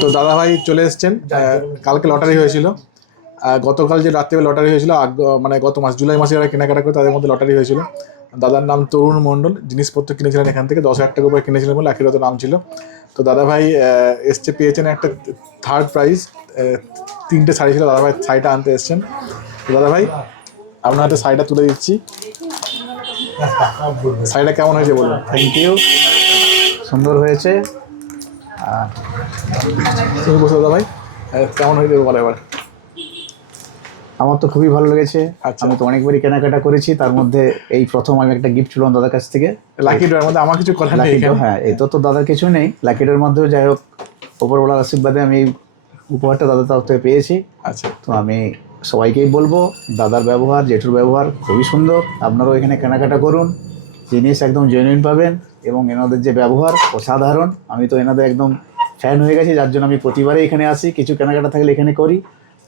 তো দাদাভাই চলে এসছেন। কালকে লটারি হয়েছিল, গতকাল যে রাত্রে লটারি হয়েছিল, মানে গত মাস জুলাই মাসে যারা কেনাকাটা করে তাদের মধ্যে লটারি হয়েছিল। দাদার নাম তরুণ মণ্ডল, জিনিসপত্র কিনেছিলেন এখান থেকে 10,000 টাকা করে কিনেছিলেন বলে আখিরত নাম ছিল। তো দাদাভাই এসছে, পেয়েছেন একটা থার্ড প্রাইজ। 3টে শাড়ি ছিল, দাদাভাই শাড়িটা আনতে এসছেন। তো দাদাভাই আপনার হাতে শাড়িটা তুলে দিচ্ছি। শাড়িটা কেমন হয়েছে বলুন? থ্যাংক ইউ, সুন্দর হয়েছে। তুমি বসে দাদাভাই, কেমন হয়েছে বলো এবার? আমার তো খুবই ভালো লেগেছে। আচ্ছা, আমি তো অনেকবারই কেনাকাটা করেছি, তার মধ্যে এই প্রথম আমি একটা গিফট ছিলাম দাদার কাছ থেকে। লাকি ড্রয়ের মধ্যে আমার কিছু কথা নেই লাকি ড্র, এখানে। হ্যাঁ, এই তো দাদার কিছু নেই। লাকি ড্রয়ের মধ্যেও যাই হোক, ওপরওয়ালার আশীর্বাদে আমি এই উপহারটা দাদার তরফ থেকে পেয়েছি। আচ্ছা, তো আমি সবাইকেই বলবো, দাদার ব্যবহার, জেঠুর ব্যবহার খুবই সুন্দর। আপনারাও এখানে কেনাকাটা করুন, জিনিস একদম জেনুইন পাবেন এবং এনাদের যে ব্যবহার অসাধারণ। আমি তো এনাদের একদম ফ্যান হয়ে গেছি, যার জন্য আমি প্রতিবারই এখানে আসি, কিছু কেনাকাটা থাকলে এখানে করি।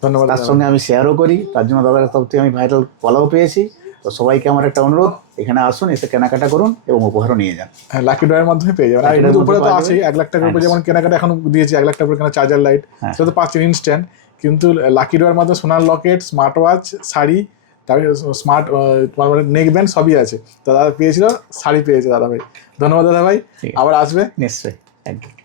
ধন্যবাদ। তার সঙ্গে আমি শেয়ারও করি, তার জন্য দাদার তরফ থেকে আমি ভাইরাল কলাও পেয়েছি। তো সবাইকে আমার একটা অনুরোধ, এখানে আসুন, এসে কেনাকাটা করুন এবং উপহারও নিয়ে যান। হ্যাঁ, লাকি ড্রয়ের মাধ্যমে পেয়ে যাবেন। আর লাকি এমনিতে ড্রয়ের উপরে তো মধ্যে আছেই, 1 লাখ টাকার উপরে যেমন কেনাকাটা এখন দিয়েছি, 1 লাখ টাকার উপরে কেনা চার্জার লাইট, সেটা তো পাচ্ছেন ইনস্ট্যান্ট। কিন্তু লাকি ড্রয়ের মাধ্যমে সোনার লকেট, স্মার্ট ওয়াচ, শাড়ি, তারপরে স্মার্ট মানে নেক ব্যান্ড সবই আছে। দাদা পেয়েছিল, শাড়ি পেয়েছে দাদাভাই। ধন্যবাদ দাদাভাই, আবার আসবে নিশ্চয়ই, থ্যাংক ইউ।